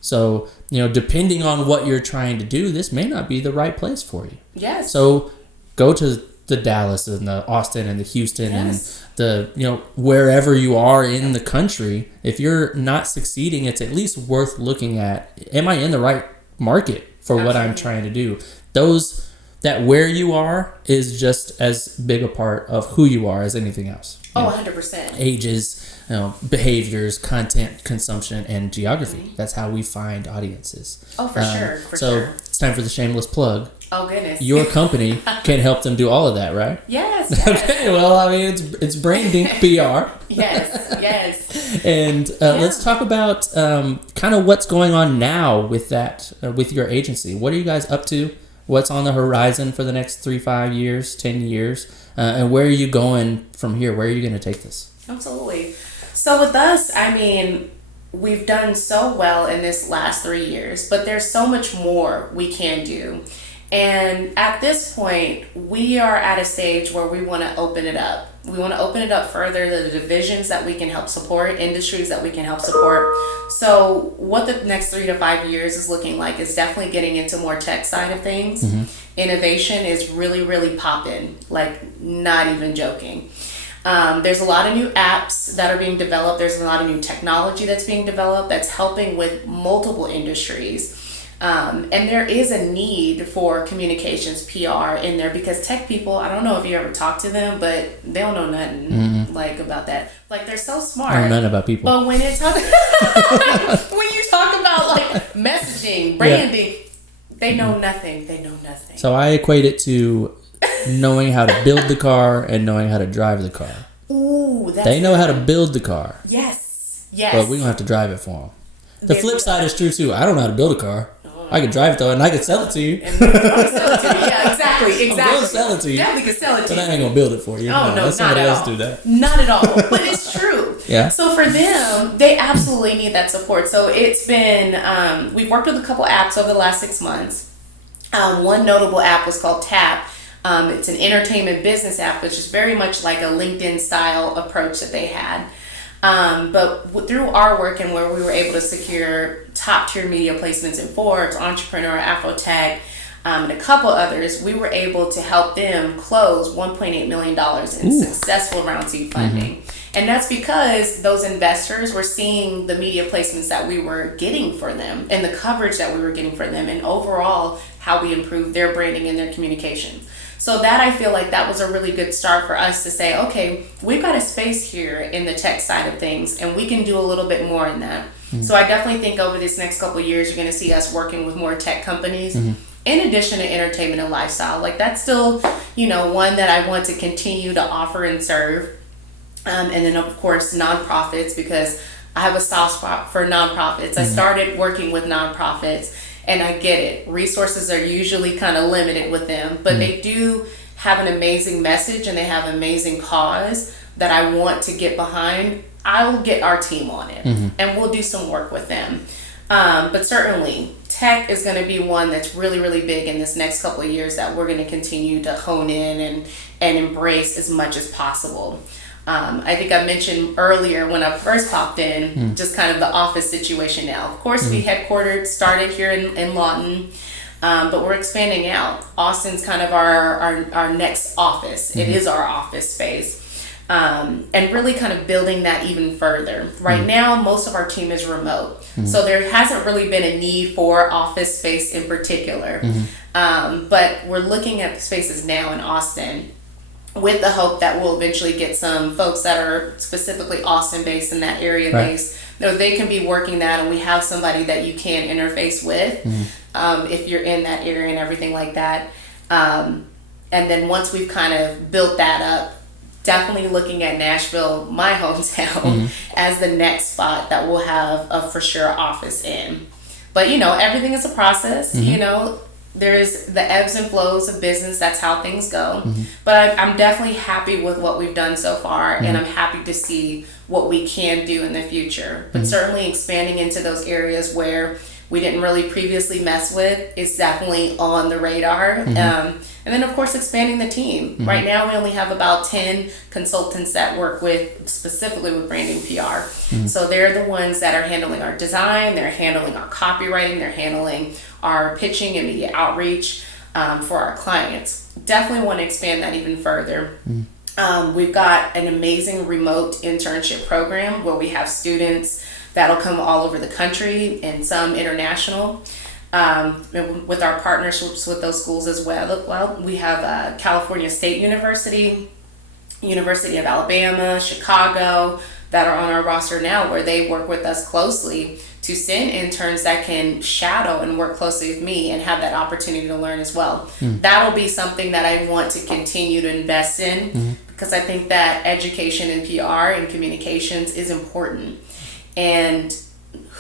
So, depending on what you're trying to do, this may not be the right place for you. Yes. So go to the Dallas and the Austin and the Houston and the, wherever you are in the country. If you're not succeeding, it's at least worth looking at. Am I in the right market for what I'm trying to do? That where you are is just as big a part of who you are as anything else. 100%. Ages, behaviors, content consumption, and geography. That's how we find audiences. Oh, for sure. So it's time for the shameless plug. Oh, goodness. Your company can help them do all of that, right? Yes. Okay, well, I mean, it's Brandinc PR. Yes. And let's talk about kind of what's going on now with that, with your agency. What are you guys up to? What's on the horizon for the next 3, 5 years, 10 years? And where are you going from here? Where are you going to take this? Absolutely. So with us, I mean, we've done so well in this last 3 years, but there's so much more we can do. And at this point, we are at a stage where we want to open it up. We want to open it up further, the divisions that we can help support, industries that we can help support. So what the next 3 to 5 years is looking like is definitely getting into more tech side of things. Innovation is really, really popping, like not even joking. There's a lot of new apps that are being developed. There's a lot of new technology that's being developed that's helping with multiple industries. And there is a need for communications PR in there because tech people, I don't know if you ever talk to them, but they don't know nothing like about that. Like they're so smart. I don't know nothing about people. But when it's when you talk about like messaging, branding, they know nothing. They know nothing. So I equate it to knowing how to build the car and knowing how to drive the car. Ooh, they know how to build the car. Yes. But we don't have to drive it for them. The flip side is true too. I don't know how to build a car. I can drive it though, and I can sell it to you. Yeah, exactly. I'm gonna sell it to you. Definitely can sell it to you. But I ain't gonna build it for you. Oh, no, let somebody not at else all. do that. Not at all. But it's true. Yeah. So for them, they absolutely need that support. So it's been, we've worked with a couple apps over the last 6 months. One notable app was called Tap. It's an entertainment business app, which is very much like a LinkedIn style approach that they had. But through our work and where we were able to secure top tier media placements in Forbes, Entrepre.Doer, Afrotag, and a couple others, we were able to help them close $1.8 million in successful round C funding. And that's because those investors were seeing the media placements that we were getting for them and the coverage that we were getting for them and overall how we improved their branding and their communications. So that I feel like that was a really good start for us to say, okay, we've got a space here in the tech side of things and we can do a little bit more in that. So I definitely think over this next couple of years, you're going to see us working with more tech companies in addition to entertainment and lifestyle. Like that's still, one that I want to continue to offer and serve. And then of course, nonprofits, because I have a soft spot for nonprofits. I started working with nonprofits. And I get it. Resources are usually kind of limited with them, but they do have an amazing message and they have an amazing cause that I want to get behind. I will get our team on it and we'll do some work with them. But certainly tech is going to be one that's really, really big in this next couple of years that we're going to continue to hone in and embrace as much as possible. I think I mentioned earlier when I first popped in, just kind of the office situation now. Of course, we started here in Lawton, but we're expanding out. Austin's kind of our next office. It is our office space. And really kind of building that even further. Right now, most of our team is remote. So there hasn't really been a need for office space in particular. But we're looking at spaces now in Austin with the hope that we'll eventually get some folks that are specifically Austin based in that area based. They can be working that and we have somebody that you can interface with if you're in that area and everything like that. And then once we've kind of built that up, definitely looking at Nashville, my hometown, as the next spot that we'll have a for sure office in. But everything is a process, There's the ebbs and flows of business. That's how things go. But I'm definitely happy with what we've done so far, and I'm happy to see what we can do in the future. But certainly expanding into those areas where we didn't really previously mess with is definitely on the radar. And then, of course, expanding the team. Right now, we only have about 10 consultants that work with specifically with Brandinc PR. So they're the ones that are handling our design, they're handling our copywriting, they're handling our pitching and media outreach for our clients. Definitely want to expand that even further. We've got an amazing remote internship program where we have students that'll come all over the country and some international. With our partnerships with those schools as well. We have California State University, University of Alabama, Chicago, that are on our roster now, where they work with us closely to send interns that can shadow and work closely with me and have that opportunity to learn as well. That'll be something that I want to continue to invest in, because I think that education in PR and communications is important. And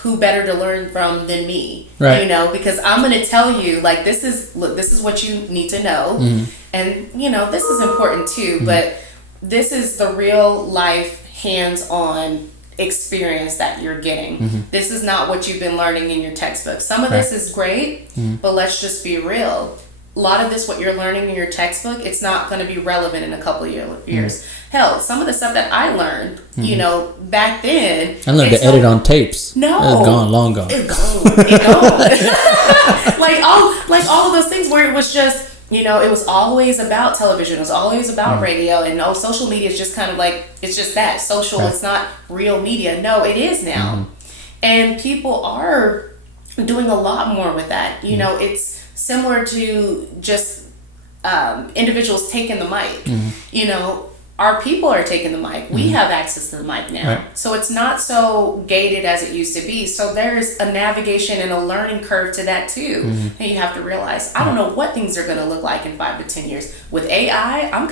who better to learn from than me, right? You know, because I'm going to tell you, like, this is what you need to know. And, you know, this is important too, but this is the real life hands-on experience that you're getting. This is not what you've been learning in your textbook. Some of this is great, but let's just be real. A lot of this, what you're learning in your textbook, it's not going to be relevant in a couple of years. Hell, some of the stuff that I learned, you know, back then. I learned to edit on tapes. No. It's gone, long gone. It's gone. like all of those things where it was just, you know, it was always about television. It was always about radio. And no, social media is just kind of like, it's just that. Social, it's not real media. No, it is now. And people are doing a lot more with that. You know, it's similar to just individuals taking the mic. You know, our people are taking the mic. We have access to the mic now. Right. So it's not so gated as it used to be. So there's a navigation and a learning curve to that too. And you have to realize, I don't know what things are going to look like in 5 to 10 years. With AI, I'm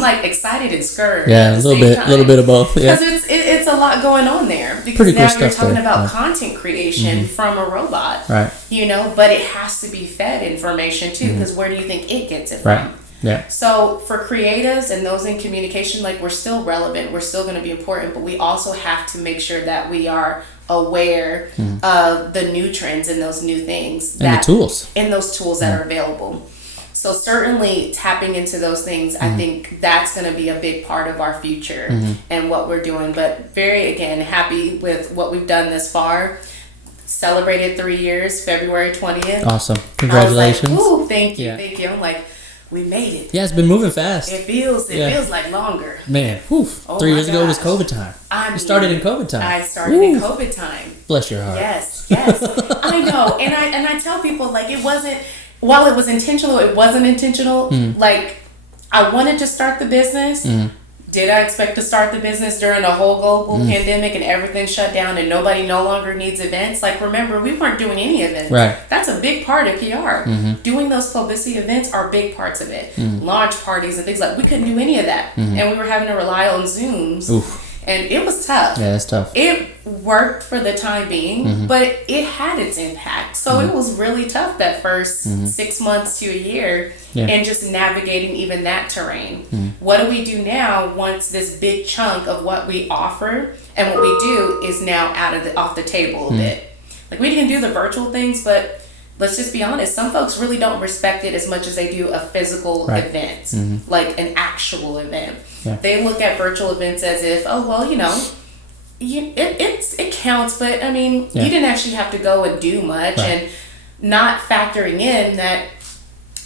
like excited and scared. Yeah, a little bit of both. Yeah. Because it's a lot going on there. Because Pretty cool now you're stuff talking there. about content creation from a robot. Right. You know, but it has to be fed information too, because where do you think it gets it Right. from? Yeah. So for creatives and those in communication, like, we're still relevant, we're still going to be important, but we also have to make sure that we are aware of the new trends and those new things And the tools. and those tools that are available. So certainly tapping into those things, I think that's going to be a big part of our future and what we're doing. But very, again, happy with what we've done this far. Celebrated 3 years, February 20th. Awesome. Congratulations. I was like, ooh, thank you, Yeah. thank you. I'm like, we made it. Yeah, it's been moving fast. It feels like longer. Man, whew. Oh 3 my years ago was gosh. COVID time. I You started in COVID time. I started in COVID time. Bless your heart. Yes. I know. And I tell people, like, it wasn't, while it was intentional, it wasn't intentional. Like, I wanted to start the business. Did I expect to start the business during a whole global pandemic and everything shut down and nobody no longer needs events? Like, remember, we weren't doing any events. Right. That's a big part of PR. Doing those publicity events are big parts of it. Launch parties and things like, we couldn't do any of that. And we were having to rely on Zooms. And it was tough. Yeah, it's tough. It worked for the time being, but it had its impact. So it was really tough that first 6 months to a year, and just navigating even that terrain. What do we do now once this big chunk of what we offer and what we do is now off the table a bit? Like, we can do the virtual things, but let's just be honest, some folks really don't respect it as much as they do a physical event, like an actual event. Yeah. They look at virtual events as if, oh, well, you know, it counts, but I mean, you didn't actually have to go and do much, and not factoring in that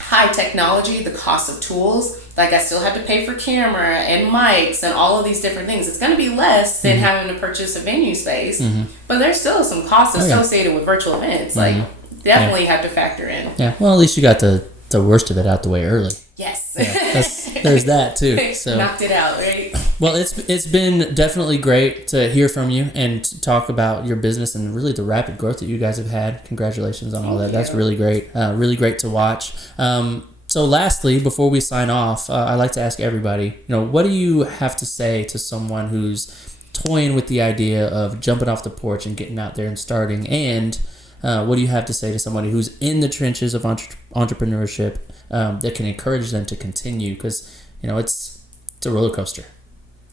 high technology, the cost of tools. Like, I still had to pay for camera and mics and all of these different things. It's going to be less than having to purchase a venue space, but there's still some costs associated with virtual events. Like, definitely have to factor in. Yeah. Well, at least you got the worst of it out the way early. Yes. Yeah, there's that too. So knocked it out, right? Well, it's been definitely great to hear from you and to talk about your business and really the rapid growth that you guys have had. Congratulations on all that. That's really great. Really great to watch. So lastly, before we sign off, I like to ask everybody, what do you have to say to someone who's toying with the idea of jumping off the porch and getting out there and starting? And what do you have to say to somebody who's in the trenches of entrepreneurship that can encourage them to continue? Because, it's a roller coaster.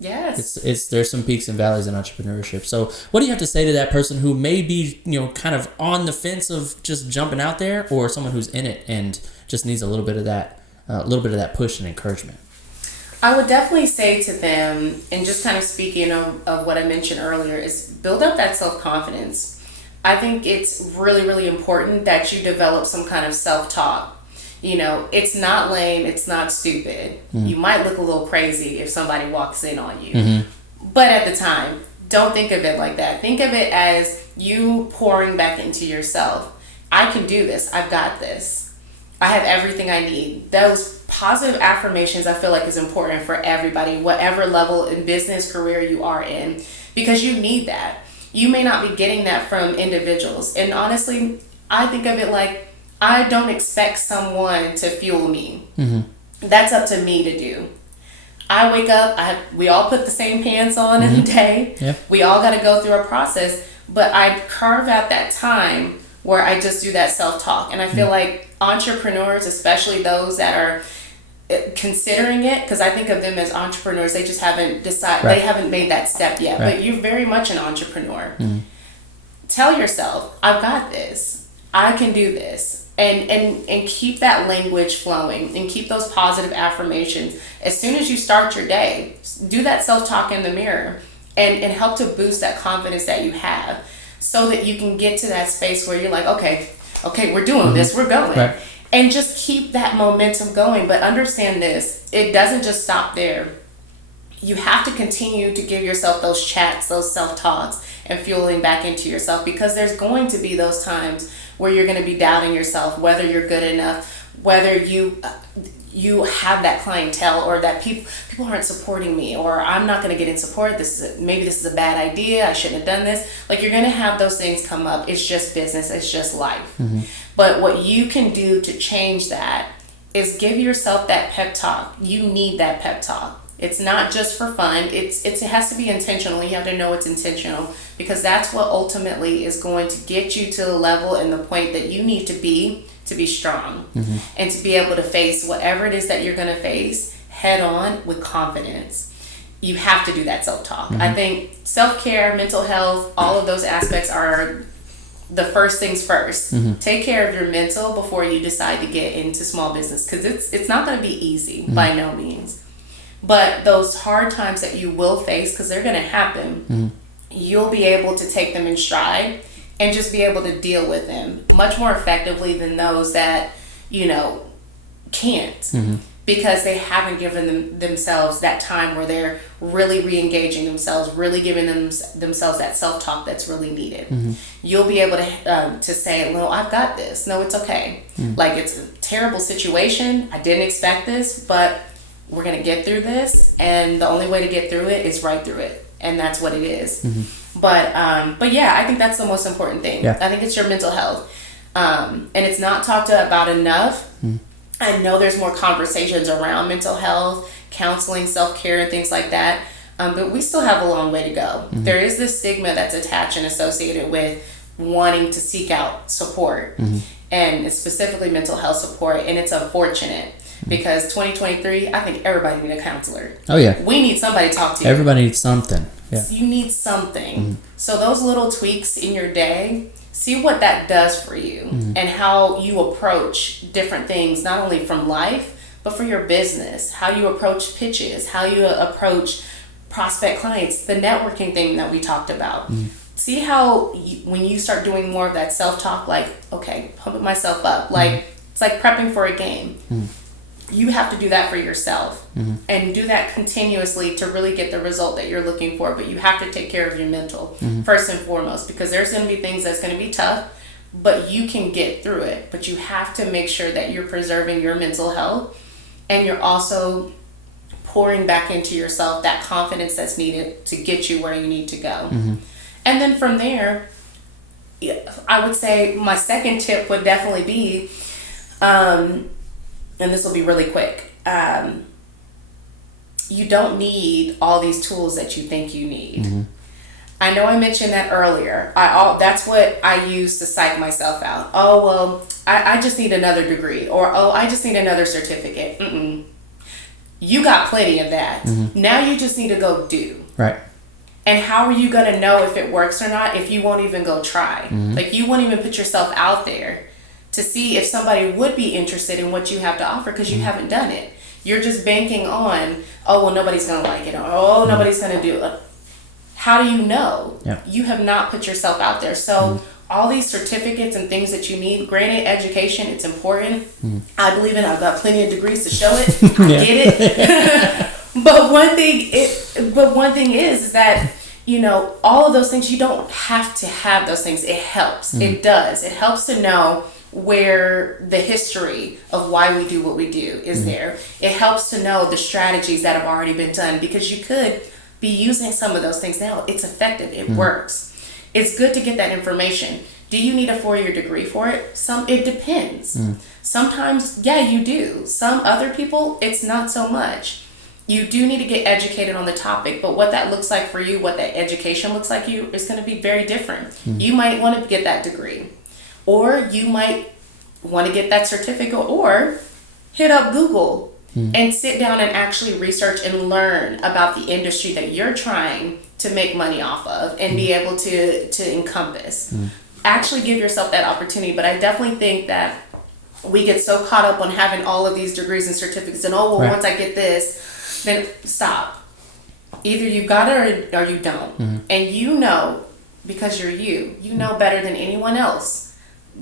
Yes. It's there's some peaks and valleys in entrepreneurship. So what do you have to say to that person who may be, kind of on the fence of just jumping out there, or someone who's in it and just needs a little bit of that push and encouragement? I would definitely say to them, and just kind of speaking of what I mentioned earlier, is build up that self-confidence. I think it's really, really important that you develop some kind of self-talk. It's not lame, it's not stupid. You might look a little crazy if somebody walks in on you. But at the time, don't think of it like that. Think of it as you pouring back into yourself. I can do this. I've got this. I have everything I need. Those positive affirmations, I feel like, is important for everybody, whatever level in business career you are in, because you need that. You may not be getting that from individuals. And honestly, I think of it like, I don't expect someone to fuel me. That's up to me to do. I wake up, we all put the same pants on in a day. Yeah. We all got to go through a process, but I carve out that time where I just do that self-talk. And I feel like entrepreneurs, especially those that are considering it, because I think of them as entrepreneurs, they just haven't decided, they haven't made that step yet, but you're very much an entrepreneur. Tell yourself, I've got this. I can do this. And keep that language flowing and keep those positive affirmations. As soon as you start your day, do that self-talk in the mirror and help to boost that confidence that you have, so that you can get to that space where you're like, okay, we're doing this, we're going. Right. And just keep that momentum going. But understand this, it doesn't just stop there. You have to continue to give yourself those chats, those self-talks, and fueling back into yourself, because there's going to be those times where you're going to be doubting yourself, whether you're good enough, whether you have that clientele, or that people aren't supporting me, or I'm not going to get in support. Maybe this is a bad idea. I shouldn't have done this. Like, you're going to have those things come up. It's just business. It's just life. But what you can do to change that is give yourself that pep talk. You need that pep talk. It's not just for fun. It has to be intentional. You have to know it's intentional, because that's what ultimately is going to get you to the level and the point that you need to be strong, and to be able to face whatever it is that you're going to face head on with confidence. You have to do that self-talk. I think self-care, mental health, all of those aspects are the first things first. Take care of your mental before you decide to get into small business, because it's not going to be easy by no means. But those hard times that you will face, because they're going to happen, you'll be able to take them in stride and just be able to deal with them much more effectively than those that, can't, because they haven't given themselves that time where they're really re-engaging themselves, really giving themselves that self-talk that's really needed. You'll be able to say, no, I've got this. No, it's okay. Like, it's a terrible situation. I didn't expect this, but we're going to get through this, and the only way to get through it is right through it, and that's what it is. But yeah, I think that's the most important thing. I think it's your mental health, and it's not talked about enough. I know there's more conversations around mental health, counseling, self-care, and things like that, but we still have a long way to go. There is this stigma that's attached and associated with wanting to seek out support, and it's specifically mental health support, and it's unfortunate. Because 2023, I think everybody needs a counselor. Oh, yeah. We need somebody to talk to you. Everybody needs something. Yeah. You need something. So those little tweaks in your day, see what that does for you, and how you approach different things, not only from life, but for your business. How you approach pitches, how you approach prospect clients, the networking thing that we talked about. See how when you start doing more of that self-talk, like, okay, pumping myself up, like it's like prepping for a game. You have to do that for yourself, and do that continuously to really get the result that you're looking for. But you have to take care of your mental first and foremost, because there's going to be things that's going to be tough, but you can get through it. But you have to make sure that you're preserving your mental health, and you're also pouring back into yourself that confidence that's needed to get you where you need to go. And then from there, I would say my second tip would definitely be, and this will be really quick. You don't need all these tools that you think you need. I know I mentioned that earlier. That's what I use to psych myself out. Oh, well, I just need another degree, or I just need another certificate. You got plenty of that. Now you just need to go do. Right. And how are you going to know if it works or not if you won't even go try? Like, you won't even put yourself out there to see if somebody would be interested in what you have to offer because you haven't done it. You're just banking on, oh, well, nobody's going to like it, or oh, nobody's going to do it. How do you know? Yeah. You have not put yourself out there. So all these certificates and things that you need, granted, education, it's important. I believe it. I've got plenty of degrees to show it. I get it. But one thing is that, you know, all of those things, you don't have to have those things. It helps. It does. It helps to know where the history of why we do what we do is there. It helps to know the strategies that have already been done, because you could be using some of those things now. It's effective. It works. It's good to get that information. Do you need a 4-year degree for it? It depends. Sometimes, yeah, you do. Some other people, it's not so much. You do need to get educated on the topic, but what that looks like for you, what that education looks like you, is going to be very different. You might want to get that degree, or you might want to get that certificate, or hit up Google and sit down and actually research and learn about the industry that you're trying to make money off of and be able to encompass. Actually give yourself that opportunity. But I definitely think that we get so caught up on having all of these degrees and certificates and, oh, well, once I get this, then stop. Either you've got it or you don't. And you know, because you're you know better than anyone else.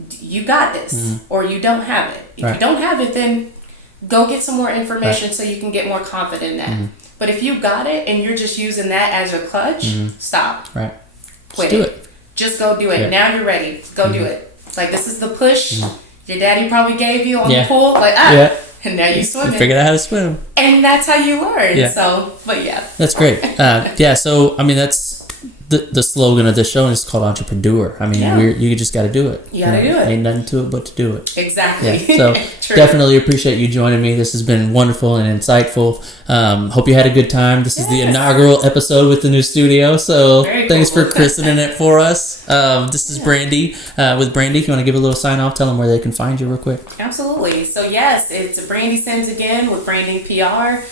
You got this, or you don't have it. If you don't have it, then go get some more information so you can get more confident in that. But if you got it and you're just using that as your clutch, stop. Right. Quit Just do it. Just go do it. Yeah. Now you're ready. Go do it. Like, this is the push your daddy probably gave you on the pool. Like, and now you swimming. You figured out how to swim. And that's how you learn. Yeah. So, but yeah. That's great. So, I mean, that's the slogan of the show, and it's called Entrepre.Doer. I mean, you just got to do it. You got to do it. Ain't nothing to it but to do it. Exactly. Yeah. So definitely appreciate you joining me. This has been wonderful and insightful. Hope you had a good time. This is the inaugural episode with the new studio. So thanks for christening it for us. This is Brandi with Brandi. If you want to give a little sign off, tell them where they can find you real quick. Absolutely. So yes, it's Brandi Sims again with Brandinc PR.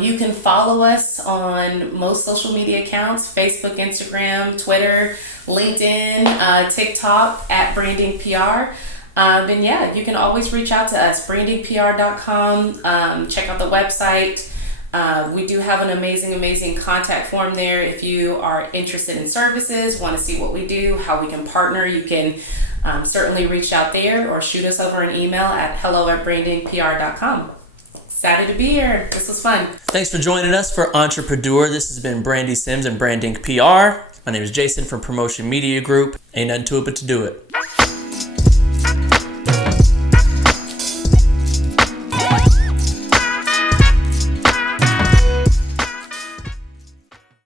You can follow us on most social media accounts: Facebook, Instagram, Twitter, LinkedIn, TikTok at Brandinc PR. And yeah, you can always reach out to us, Brandinc.PR.com. Check out the website. We do have an amazing contact form there. If you are interested in services, want to see what we do, how we can partner, you can certainly reach out there or shoot us over an email at hello@BrandincPR.com. Excited to be here. This was fun. Thanks for joining us for Entrepre.Doer. This has been Brandi Sims and Brandinc PR. My name is Jason from Promotion Media Group. Ain't nothing to it but to do it.